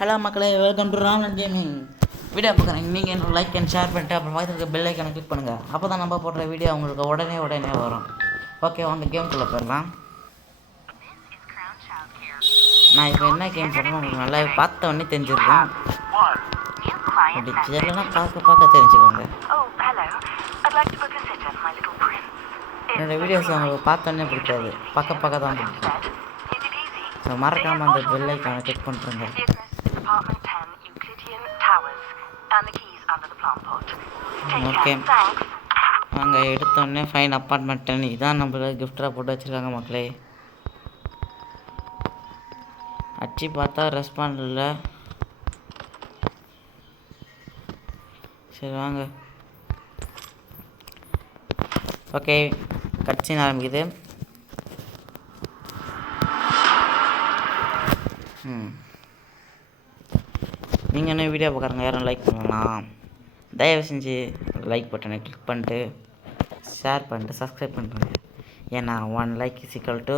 Hello மக்களே, welcome to Raman gaming. Video பார்க்குறேன் நீங்கள் என்ன லைக் அண்ட் ஷேர் பண்ணிட்டு அப்புறம் பக்கத்தில் பெல் ஐக்கனை கிளிக் பண்ணுங்கள். அப்போ தான் நம்ம போடுற வீடியோ உங்களுக்கு உடனே வரும். ஓகே, வாங்க கேம்குள்ளே போயிடலாம். நான் இப்போ என்ன கேம் போடுறேன்னு உங்களுக்கு நல்லா பார்த்த உடனே தெரிஞ்சிருக்கோம். அப்படி தெரியலன்னா பார்க்க தெரிஞ்சுக்கோங்க. என்னோடய வீடியோஸ் உங்களுக்கு பார்த்தோன்னே பிடிக்காது, பார்க்க தான் பிடிக்கும். ஸோ மறக்காமல் அந்த பெல் ஐக்கானை கிளிக் பண்ணுறேங்க. ஓகே வாங்க, எடுத்தோடனே ஃபைன் அப்பார்ட்மெண்ட் 10 இதான் நம்மளுக்கு கிஃப்டாக போட்டு வச்சுருக்காங்க மக்களே. அடிச்சு பார்த்தா ரெஸ்பாண்ட் இல்லை. சரி வாங்க. ஓகே, கட்சின்னு ஆரம்பிக்குது. நீங்கள் என்ன வீடியோ பார்க்குறங்க யாரும் லைக் பண்ணலாம். தயவு செஞ்சு லைக் பட்டனை கிளிக் பண்ணிட்டு ஷேர் பண்ணிட்டு சப்ஸ்கிரைப் பண்ணுறேங்க. ஏன்னா 1 like is equal to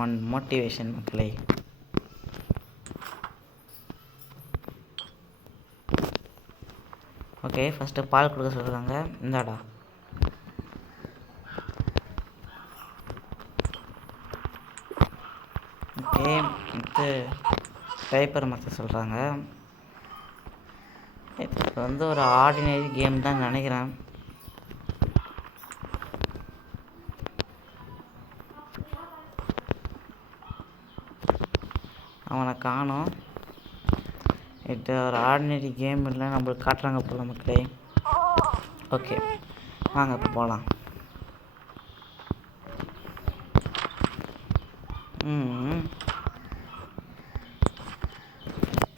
1 motivation மக்களே. ஓகே, ஃபஸ்ட்டு பால் கொடுக்க சொல்கிறாங்க. இந்தாடா. ஓகே, இது பேப்பர் மாற்ற சொல்கிறாங்க. இது வந்து ஒரு ஆர்டினரி கேம் தான் நினைக்கிறேன். அவனை காணோம். இது ஒரு ஆர்டினரி கேம் இல்லை, நம்மளுக்கு காட்டுறாங்க போல மக்களே. ஓகே வாங்க இப்போ போகலாம்.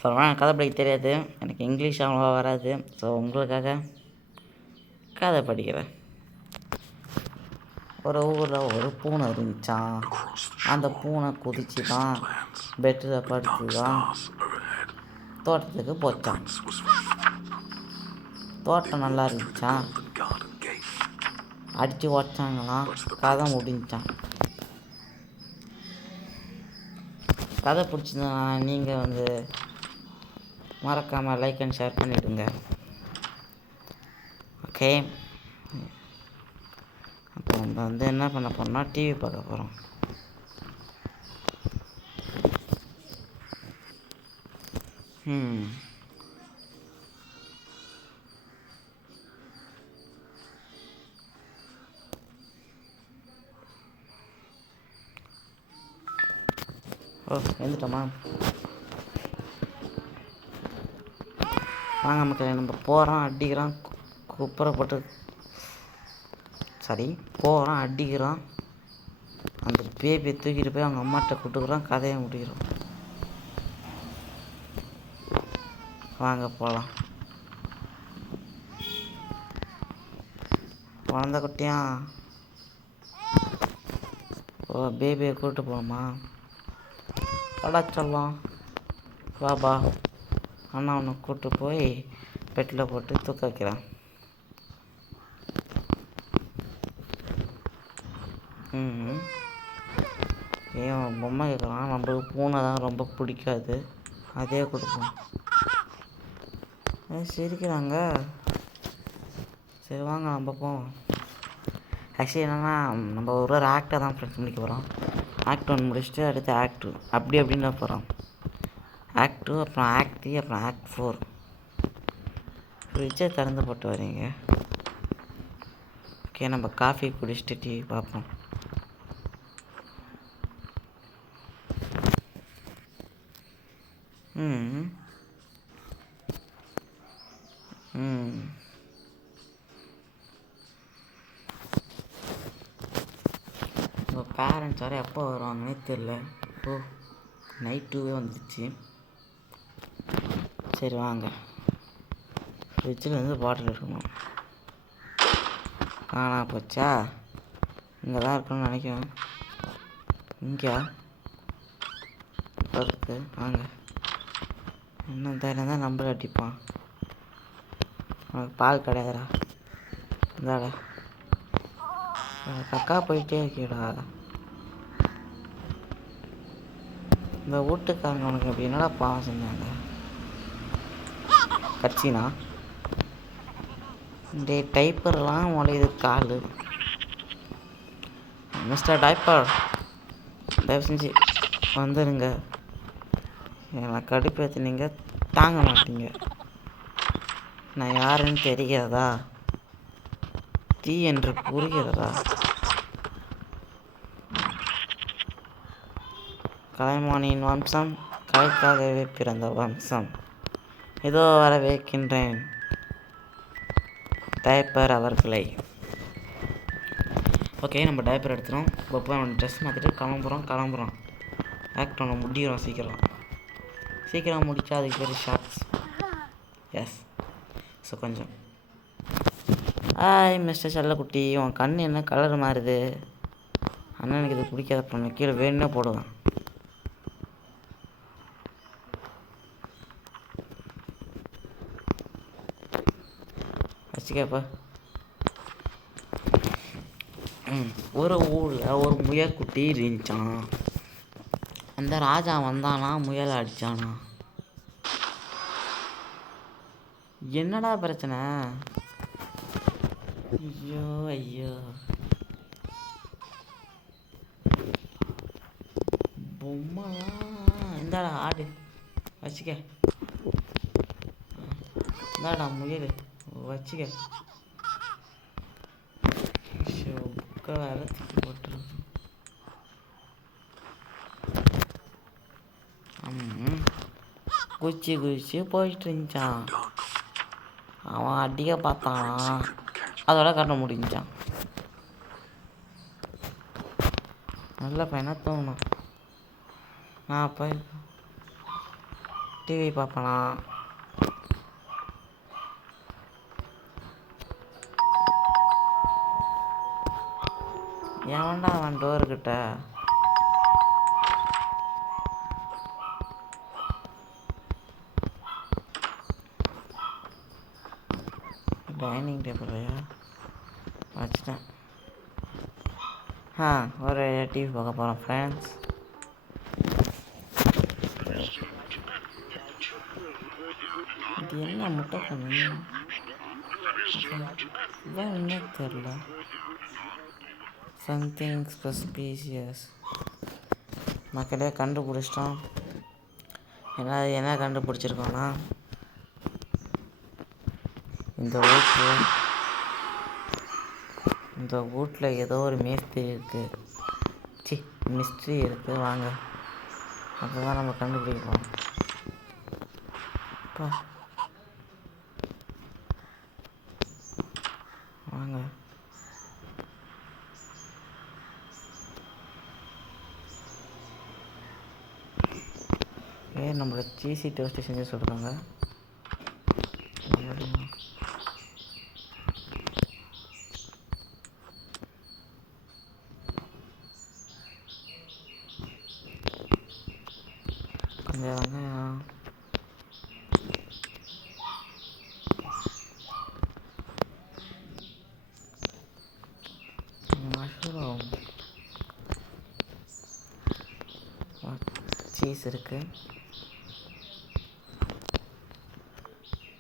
சொல்லலாம், எனக்கு கதை படிக்க தெரியாது, எனக்கு இங்கிலீஷ் அவ்வளோவா வராது. ஸோ உங்களுக்காக கதை படிக்கிறேன். ஒரு ஊரில் ஒரு பூனை இருந்துச்சான். அந்த பூனை குதிச்சு தான் பெட்டில் படுத்து தான் தோட்டத்துக்கு போச்சான். தோட்டம் நல்லா இருந்துச்சான். அடித்து உடச்சாங்களாம். கதை முடிஞ்சான். கதை பிடிச்சிருந்தா நீங்கள் வந்து மறக்காமல் லைக் அண்ட் ஷேர் பண்ணிவிடுங்க. ஓகே, அப்போ நம்ம வந்து என்ன பண்ண போகிறோம்னா டிவி பார்க்க போகிறோம். ஓ எழுந்துட்டோமா? வாங்க மக்களே, நம்ம போகிறோம், அடிக்கிறோம், குப்பரை போட்டு போகிறோம், அடிக்கிறோம், அந்த பேபியை தூக்கிட்டு போய் அவங்க அம்மாட்ட கூட்டுக்கிறோம், கதையை முடிக்கிறோம். வாங்க போகலாம். குழந்த குட்டியா? ஓ, பேபியை கூப்பிட்டு போகணுமா? வாடா சொல்லலாம், வாபா. அண்ணா அவனை கூப்பிட்டு போய் பெட்டில் போட்டு தூக்க வைக்கிறான். ஏன் பொம்மை கேட்குறான். நம்மளுக்கு பூனை தான் ரொம்ப பிடிக்காது, அதே கொடுப்போம். சிரிக்கிறாங்க. சரி வாங்க நம்ம போவோம். ஆக்சுவலி என்னென்னா, நம்ம ஒரு ஆக்டை தான் ஃப்ரெண்ட்ஸ் முடிக்க போகிறோம். ஆக்ட் 1 முடிச்சுட்டு அடுத்து ஆக்ட் 2 அப்படின்னு தான் போகிறோம். ஆக்ட் 2 அப்புறம் ஆக்ட் 3 அப்புறம் ஆக்ட் 4. ஃப்ரிட்ஜை திறந்து போட்டு வரீங்க. ஓகே, நம்ம காஃபி குடிச்சிட்டு டிவி பார்ப்போம். உங்கள் பேரண்ட்ஸ் வர எப்போ வருவாங்கன்னே தெரில. ஓ, நைட் 2 வந்துடுச்சு. சரி வாங்க, ஃப்ரிட்ஜில் இருந்து பாட்டில் எடுக்கணும். காணா போச்சா? இங்கே தான் இருக்கணும்னு நினைக்கிறேன். இங்கே இருக்கு. வாங்க, இன்னும் தைரியம் தான் நம்பர் அடிப்பான். உனக்கு பால் கிடையாதுடா. இந்தாடா, கக்கா போயிட்டே இருக்கீடா. இந்த வீட்டுக்காரங்க உனக்கு அப்படி என்னடா பாவம் செஞ்சாங்க? கட்சினா டே டைப்பர்லாம் உழையுது காலு. மிஸ்டர் டைப்பர் தயவு செஞ்சு வந்துடுங்க. எனக்கு கடுப்பேற்றுனீங்க, தாங்க மாட்டீங்க. நான் யாருன்னு தெரிகிறதா? தீ என்று புரிகிறதா? கலைமானியின் வம்சம் கலைக்காகவே பிறந்த வம்சம். இதோ வர வைக்கின்றேன் டைப்பர் அவர்களை. ஓகே, நம்ம டைப்பர் எடுத்துகிறோம். இப்போ போய் ட்ரெஸ் மாற்றிட்டு கிளம்புறோம். ஆக்ட் பண்ண முடிகிறோம் சீக்கிரம் முடித்தா அதுக்கு பேர் ஷார்ட்ஸ். எஸ். ஸோ கொஞ்சம் ஹாய் மிஸ்டர் செல்லக்குட்டி, உன் கண் என்ன கலர் மாறுது? அண்ணனுக்கு இது பிடிக்காத பொண்ணு கீழே வேணுன்னே போடுவேன். வச்சுக்கப்பா. ஒரு ஊரில் ஒரு முயல்குட்டி இருந்துச்சான். அந்த ராஜா வந்தானா முயலை அடித்தானா. என்னடா பிரச்சனை? ஐயோ பொம்மைலாம் இந்தாடா ஆடு வச்சுக்க. இந்தாடா முயல் வச்சுக்க. புக்கை வேறு தூக்கி போட்டுருது. குச்சி போயிட்டு இருந்துச்சான். அவன் அடிக்க பார்த்தானா, அதோட கட்ட முடிஞ்சான். நல்ல பையனா தோணும். நான் போய் டிவி பார்ப்பேனா? எவன்டா அவன் டோர்கிட்ட? டைனிங் டேபிளையா வச்சுட்டேன். ஒரு டிவி பார்க்க போகிறோம் ஃப்ரெண்ட்ஸ். இது என்ன முட்டை பண்ணு என்ன தெரில. Something suspicious. மக்களே கண்டுபிடிச்சிட்டோம். என்ன கண்டுபிடிச்சிருக்கோன்னா, இந்த வீட்டில் ஏதோ ஒரு மிஸ்ட்ரி இருக்குது. வாங்க, அதுதான் நம்ம கண்டுபிடிக்கிறோம். வாங்க. நம்மளோட சீசி டோஸ்ட்டு செஞ்சு சொல்கிறாங்க. கொஞ்சம் வெங்காயம், மஷ்ரூம், சீஸ் இருக்குது,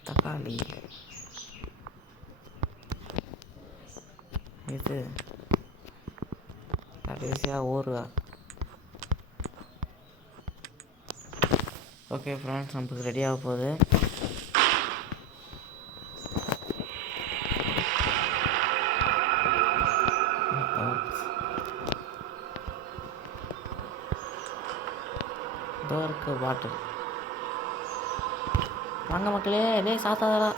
தக்காளி, இது கடைசியாக ஊறுகாய். ஓகே ஃப்ரெண்ட்ஸ், நமக்கு ரெடி ஆக போகுது. டோருக்கு பாட்டில். வாங்க மக்களே, சாத்தாதடா.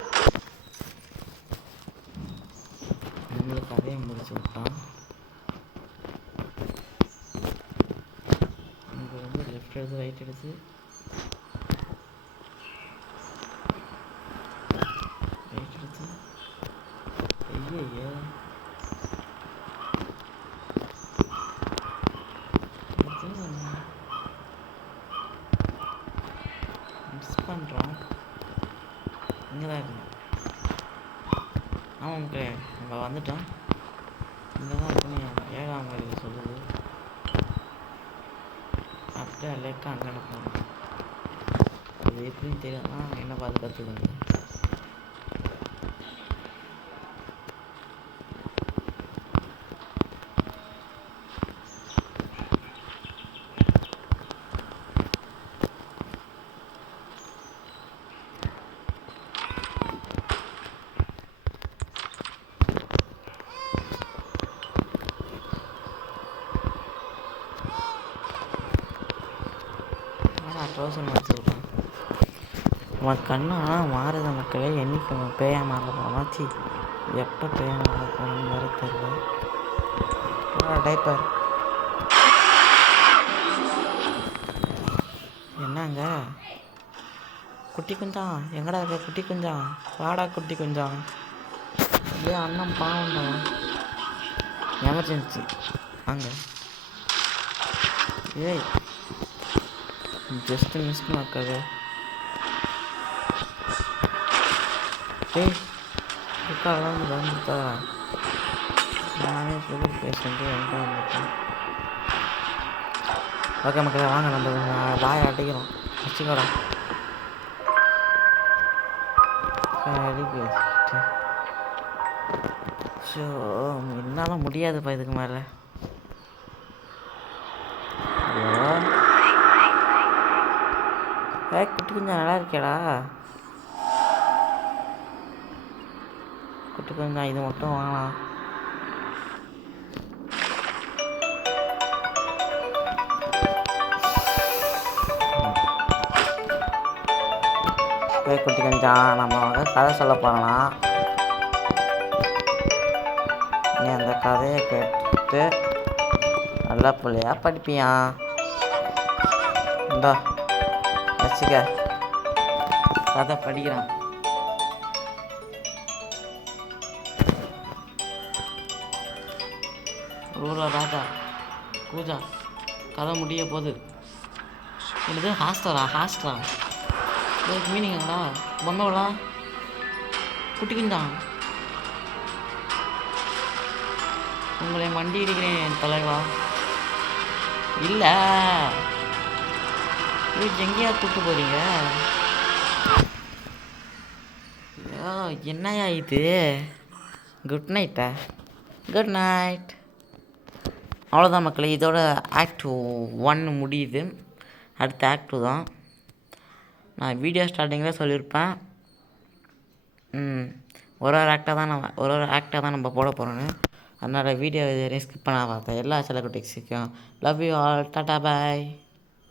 நம்மளுக்கு அதே முடிச்சு விட்டான். இங்கே வந்து லெஃப்ட் எடுத்து ரைட் எடுத்து ஐயோ மிஸ் பண்ணுறோம். இங்கே தான் இருக்கணும். ஆமாம் மக்களே, நம்ம வந்துட்டோம். இங்கே தான் இருக்குன்னு 7ஆம் வரையில் சொல்லுது. அப்படியே லேக்காக அங்கே போகணும். அது எப்படின்னு தெரியலன்னா என்ன பார்த்து கற்றுக்கோங்க. உன் கண்ணு ஆனால் மாறுத மக்களே. என்னைக்கு பேயா மாற போனாச்சு, எப்போ பேயா மாற போகணும்னு வேறு தெரியல. டைப்பர் என்னங்க குட்டி குஞ்சான், எங்கடா இருக்க குட்டி குஞ்சான்? வாடா குட்டி குஞ்சான். இல்லையா அண்ணன் பாவண்டா, எமர்ஜென்சி வாங்க. ஏய் ஜஸ்ட் மிஸ் மக்களே. ஏய் இருக்காதான் வந்துட்டா, நானே சொல்லி பேசிட்டு எங்கே வந்துட்டேன். ஓகே மக்களே வாங்க, நம்ம வாயை அடிக்கிறோம். வச்சுக்கோடா. ஸோ என்னால் முடியாதுப்பா இதுக்கு மேலே. குட்டி கொஞ்சம் நல்லா இருக்கேடா குட்டி கொஞ்சம். இது மட்டும் வாங்கலாம். குட்டி கொஞ்சம் நம்ம கதை சொல்ல போகிறோன்னா, நீ அந்த கதையை கேட்டுட்டு நல்லா பிள்ளையா படிப்பியா? இந்தா வச்சுக்க, கதை படிக்கிறான். ரூலா ராஜா பூஜா கதை முடிய போகுது. இது ஹாஸ்டலா இதுக்கு மீனிங்கடா பொண்ணோடா குட்டி குஞ்சான். உங்களை மண்டி இடிக்கிறேன் தலைவா. இல்லை எங்கேயா கூப்பிட்டு போகிறீங்க? என்னையா இது? குட் நைட்டா? Good night. அவ்வளோதான் மக்களே, இதோட ஆக்ட் 1 முடியுது. அடுத்த ஆக்ட் 2 தான். நான் வீடியோ ஸ்டார்டிங்கில் சொல்லியிருப்பேன், ஒரு ஒரு ஆக்டாக தான் நம்ம போட போகிறோன்னு. அதனால் வீடியோ ஸ்கிப் பண்ண பார்த்தேன். எல்லா செலக்டிக்ஸுக்கும் love you all. Tata bye.